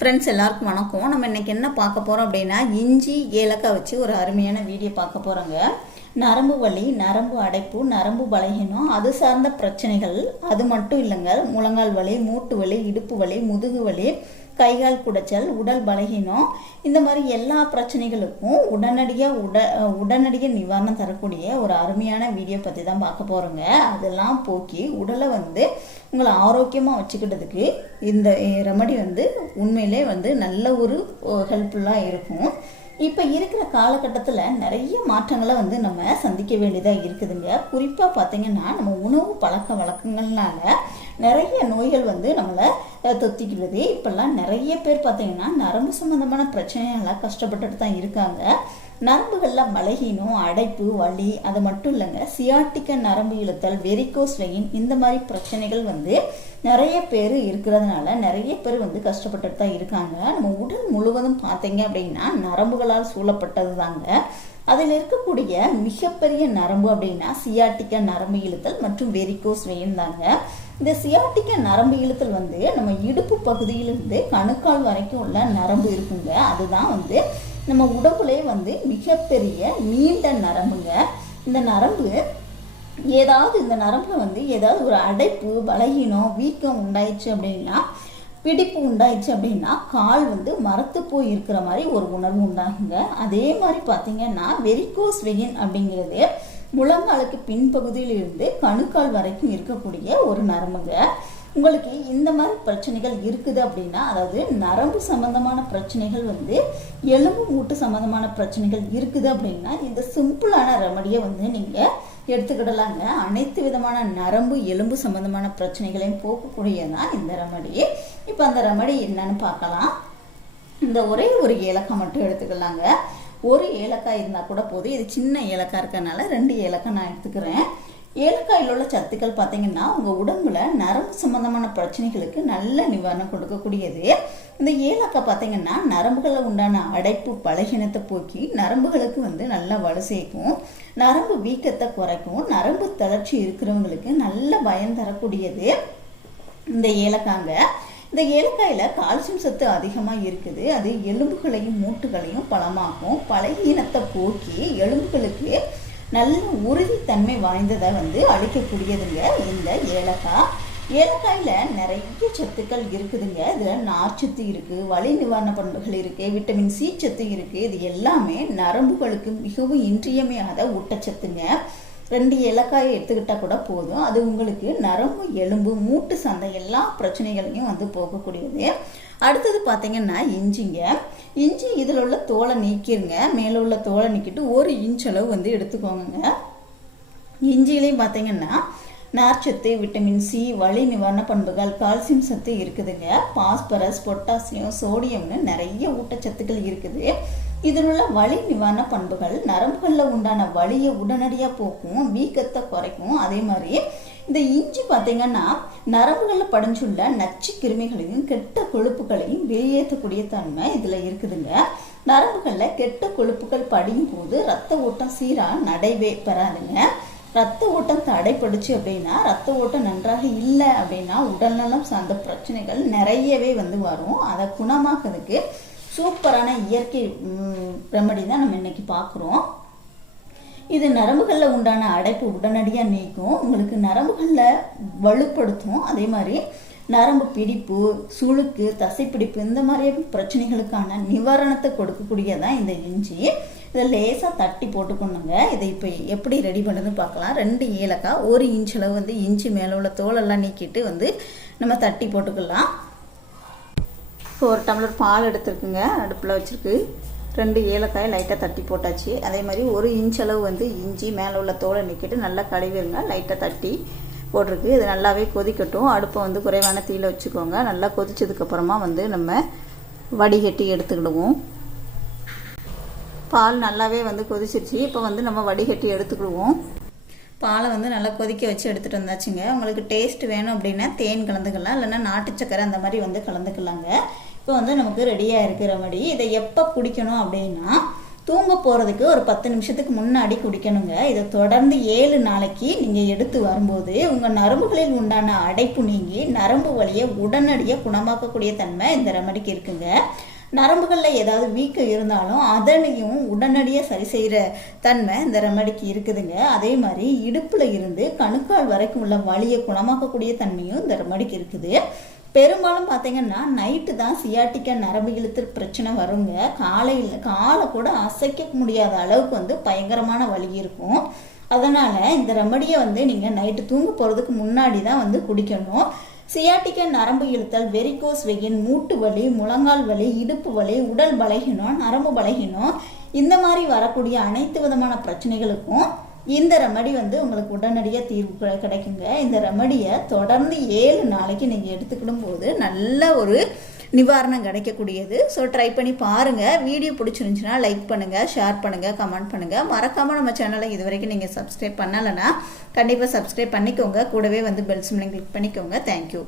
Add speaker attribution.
Speaker 1: Friends எல்லாருக்கும் வணக்கம். நம்ம இன்றைக்கி என்ன பார்க்க போகிறோம் அப்படின்னா இஞ்சி ஏலக்காய் வச்சு ஒரு அருமையான வீடியோ பார்க்க போகிறோங்க நரம்பு வலி நரம்பு அடைப்பு நரம்பு பலகீனம் அது சார்ந்த பிரச்சனைகள் அது மட்டும் இல்லைங்க. முழங்கால் வலி மூட்டு வலி இடுப்பு வலி முதுகு வலி கைகால் குடைச்சல் உடல் பலகீனம் இந்த மாதிரி எல்லா பிரச்சனைகளுக்கும் உடனடியாக உட உடனடியாக நிவாரணம் தரக்கூடிய ஒரு அருமையான வீடியோ பற்றி தான் பார்க்க போகிறோங்க அதெல்லாம் போக்கி உடலை வந்து உங்களை ஆரோக்கியமாக வச்சுக்கிட்டதுக்கு இந்த ரெமடி வந்து உண்மையிலே வந்து நல்ல ஒரு ஹெல்ப்ஃபுல்லாக இருக்கும். இப்போ இருக்கிற காலகட்டத்தில் நிறைய மாற்றங்களை வந்து நம்ம சந்திக்க வேண்டியதாக இருக்குதுங்க. குறிப்பாக பார்த்தீங்கன்னா நம்ம உணவு பழக்க வழக்கங்கள்னால நிறைய நோய்கள் வந்து நம்மளை தொத்திக்கிறது இப்போல்லாம் நிறைய பேர் பார்த்தீங்கன்னா நரம்பு சம்மந்தமான பிரச்சனைகள்லாம் கஷ்டப்பட்டுட்டு தான் இருக்காங்க. நரம்புகளில் பலகீனம் அடைப்பு வலி அது மட்டும் இல்லைங்க சியாட்டிக்க நரம்பு இழுத்தல் வெரிகோஸ் வெயின் இந்த மாதிரி பிரச்சனைகள் வந்து நிறைய பேர் இருக்கிறதுனால நிறைய பேர் வந்து கஷ்டப்பட்டுட்டு தான் இருக்காங்க. நம்ம உடல் முழுவதும் பார்த்தீங்க அப்படின்னா நரம்புகளால் சூழப்பட்டது தாங்க. அதில் இருக்கக்கூடிய மிகப்பெரிய நரம்பு அப்படின்னா சியாட்டிக்க நரம்பு இழுத்தல் மற்றும் வெரிகோஸ் வெயின் தாங்க. இந்த சியாட்டிக்க நரம்பு இழுத்தல் வந்து நம்ம இடுப்பு பகுதியிலிருந்து கணுக்கால் வரைக்கும் உள்ள நரம்பு இருக்குங்க. அதுதான் வந்து நம்ம உடம்புலேயே வந்து மிகப்பெரிய நீண்ட நரம்புங்க. இந்த நரம்பு ஏதாவது இந்த நரம்பில் வந்து ஏதாவது ஒரு அடைப்பு பலகீனம் வீக்கம் உண்டாயிடுச்சு அப்படின்னா பிடிப்பு உண்டாயிடுச்சு அப்படின்னா கால் வந்து மரத்து போய் இருக்கிற மாதிரி ஒரு உணர்வு உண்டாகுங்க. அதே மாதிரி பார்த்தீங்கன்னா வெரிகோஸ் வெயின் அப்படிங்கிறது முழங்காலுக்கு பின்பகுதியில் இருந்து கணுக்கால் வரைக்கும் இருக்கக்கூடிய ஒரு நரம்புங்க. உங்களுக்கு இந்த மாதிரி பிரச்சனைகள் இருக்குது அப்படின்னா அதாவது நரம்பு சம்பந்தமான பிரச்சனைகள் வந்து எலும்பு மூட்டு சம்பந்தமான பிரச்சனைகள் இருக்குது அப்படின்னா இந்த சிம்பிளான ரெமடியை வந்து நீங்கள் எடுத்துக்கிடலாங்க. அனைத்து விதமான நரம்பு எலும்பு சம்பந்தமான பிரச்சனைகளையும் போக்கக்கூடியதான் இந்த ரெமடி இப்போ அந்த ரெமடி என்னன்னு பார்க்கலாம். இந்த ஒரே ஒரு ஏலக்காய் மட்டும் எடுத்துக்கலாங்க. ஒரு ஏலக்காய் இருந்தால் கூட போதும். இது சின்ன ஏலக்காய் இருக்கிறனால ரெண்டு ஏலக்காய் நான் எடுத்துக்கிறேன். ஏலக்காயில் உள்ள சத்துக்கள் பார்த்தீங்கன்னா உங்கள் உடம்புல நரம்பு சம்பந்தமான பிரச்சனைகளுக்கு நல்ல நிவாரணம் கொடுக்கக்கூடியது. இந்த ஏலக்காய் பார்த்தீங்கன்னா நரம்புகளில் உண்டான அடைப்பு பலகீனத்தை போக்கி நரம்புகளுக்கு வந்து நல்லா வலு சேர்க்கும். நரம்பு வீக்கத்தை குறைக்கும். நரம்பு தளர்ச்சி இருக்கிறவங்களுக்கு நல்ல பயம் தரக்கூடியது. இந்த ஏலக்காங்க. இந்த ஏலக்காயில் கால்சியம் சத்து அதிகமாக இருக்குது. அது எலும்புகளையும் மூட்டுகளையும் பலமாக்கும். பலகீனத்தை போக்கி எலும்புகளுக்கு நல்ல உறுதித்தன்மை வாய்ந்ததை வந்து அளிக்கக்கூடியதுங்க இந்த ஏலக்காய் ஏலக்காயில் நிறைய சத்துக்கள் இருக்குதுங்க. இதில் நார்ச்சத்து இருக்குது வலி நிவாரண பண்புகள் இருக்குது விட்டமின் சி சத்து இருக்குது இது எல்லாமே நரம்புகளுக்கு மிகவும் இன்றியமையாத ஊட்டச்சத்துங்க. ரெண்டு ஏலக்காயை எடுத்துக்கிட்டால் கூட போதும். அது உங்களுக்கு நரம்பு எலும்பு மூட்டு சந்தை எல்லா பிரச்சனைகளையும் வந்து போகக்கூடியது. அடுத்தது பார்த்தீங்கன்னா இஞ்சிங்க. இஞ்சி இதில் உள்ள தோலை நீக்கிருங்க. மேலே உள்ள தோலை நீக்கிட்டு ஒரு இன்ச் அளவு வந்து எடுத்துக்கோங்க. இஞ்சிலையும் பார்த்தீங்கன்னா நார்ச்சத்து விட்டமின் சி வலி நிவாரண பண்புகள் கால்சியம் சத்து இருக்குதுங்க. பாஸ்பரஸ் பொட்டாசியம் சோடியம்னு நிறைய ஊட்டச்சத்துக்கள் இருக்குது. இதில் உள்ள வலி நிவாரண பண்புகள் நரம்புகளில் உண்டான வலியை உடனடியாக போக்கும் வீக்கத்தை குறைக்கும். அதே மாதிரி இந்த இஞ்சி பார்த்தீங்கன்னா நரம்புகளில் படிஞ்சுள்ள நச்சு கிருமிகளையும் கெட்ட கொழுப்புகளையும் வெளியேற்றக்கூடிய தன்மை இதில் இருக்குதுங்க. நரம்புகளில் கெட்ட கொழுப்புகள் படியும் போது ரத்த ஓட்டம் சீராக நடைவே பெறாதுங்க. ரத்த ஓட்டம் தடைப்படுச்சு அப்படின்னா ரத்த ஓட்டம் நன்றாக இல்லை அப்படின்னா உடல்நலம் சார்ந்த பிரச்சனைகள் நிறையவே வந்து வரும். அதை குணமாக்குறதுக்கு சூப்பரான இயற்கை ரெமடி தான் நம்ம இன்றைக்கி பார்க்குறோம். இது நரம்புகளில் உண்டான அடைப்பு உடனடியாக நீக்கும். உங்களுக்கு நரம்புகளில் வலுப்படுத்தும். அதே மாதிரி நரம்பு பிடிப்பு சுளுக்கு தசைப்பிடிப்பு இந்த மாதிரி பிரச்சனைகளுக்கான நிவாரணத்தை கொடுக்கக்கூடியதான் இந்த இஞ்சி. இதை லேசாக தட்டி போட்டுக்கணுங்க இதை இப்போ எப்படி ரெடி பண்ணுதுன்னு பார்க்கலாம். ரெண்டு ஏலக்காய் ஒரு இன்ச் அளவு வந்து இஞ்சி மேலே உள்ள தோலெல்லாம் நீக்கிட்டு வந்து நம்ம தட்டி போட்டுக்கலாம். இப்போ ஒரு டம்ளர் பால் எடுத்துருக்குங்க. அடுப்பில் வச்சுருக்கு. ரெண்டு ஏலக்காய் லைட்டாக தட்டி போட்டாச்சு. அதே மாதிரி ஒரு இன்ச் அளவு வந்து இஞ்சி மேலே உள்ள தோலை நிற்கிட்டு நல்லா கழுவிடுங்க லைட்டாக தட்டி போட்டிருக்கு. இது நல்லாவே கொதிக்கட்டும். அடுப்பை வந்து குறைவான தீயில் வச்சுக்கோங்க. நல்லா கொதிச்சதுக்கப்புறமா வந்து நம்ம வடிகட்டி எடுத்துக்கிடுவோம். பால் நல்லாவே வந்து கொதிச்சிருச்சு. இப்போ வந்து நம்ம வடிகட்டி எடுத்துக்கிடுவோம். பாலை வந்து நல்லா கொதிக்க வச்சு எடுத்துகிட்டு வந்தாச்சுங்க. உங்களுக்கு டேஸ்ட் வேணும் அப்படின்னா தேன் கலந்துக்கலாம். இல்லைன்னா நாட்டு சக்கரை அந்த மாதிரி வந்து கலந்துக்கலாங்க. இப்போ வந்து நமக்கு ரெடியாக இருக்கிற மாதிரி இதை எப்போ குடிக்கணும் அப்படின்னா தூங்க போகிறதுக்கு ஒரு பத்து நிமிஷத்துக்கு முன்னாடி குடிக்கணுங்க. இதை தொடர்ந்து ஏழு நாளைக்கு நீங்கள் எடுத்து வரும்போது உங்கள் நரம்புகளில் உண்டான அடைப்பு நீங்கி நரம்பு வலியை உடனடியாக குணமாக்கக்கூடிய தன்மை இந்த ரெமடிக்கு இருக்குங்க. நரம்புகளில் ஏதாவது வீக்கம் இருந்தாலும் அதனையும் உடனடியாக சரி செய்கிற தன்மை இந்த ரெமடிக்கு இருக்குதுங்க. அதே மாதிரி இடுப்பில் இருந்து கணுக்கால் வரைக்கும் உள்ள வலியை குணமாக்கக்கூடிய தன்மையும் இந்த ரெமடிக்கு இருக்குது. பெரும்பாலும் பார்த்தீங்கன்னா நைட்டு தான் சியாட்டிக்க நரம்பு இழுத்து பிரச்சனை வருங்க. காலையில் காலை கூட அசைக்க முடியாத அளவுக்கு வந்து பயங்கரமான வலி இருக்கும். அதனால் இந்த ரெமடியை வந்து நீங்கள் நைட்டு தூங்க போகிறதுக்கு முன்னாடி தான் வந்து குடிக்கணும். சியாட்டிக்க நரம்பு இழுத்தல் வெரிகோஸ் வெயின் மூட்டு வலி முழங்கால் வலி இடுப்பு வலி உடல் பலகினம் நரம்பு பலகினம் இந்த மாதிரி வரக்கூடிய அனைத்து விதமான பிரச்சனைகளுக்கும் இந்த ரெமடி வந்து உங்களுக்கு உடனடியாக தீர்வு கிடைக்குங்க. இந்த ரெமடியை தொடர்ந்து ஏழு நாளைக்கு நீங்கள் எடுத்துக்கிடும் போது நல்ல ஒரு நிவாரணம் கிடைக்கக்கூடியது. ஸோ ட்ரை பண்ணி பாருங்கள் வீடியோ பிடிச்சிருந்துச்சுன்னா லைக் பண்ணுங்கள் ஷேர் பண்ணுங்கள் கமெண்ட் பண்ணுங்கள் மறக்காமல் நம்ம சேனலை இது வரைக்கும் நீங்கள் சப்ஸ்கிரைப் பண்ணலைன்னா கண்டிப்பாக சப்ஸ்கிரைப் பண்ணிக்கோங்க. கூடவே வந்து பெல் சிம்லையும் கிளிக் பண்ணிக்கோங்க. Thank you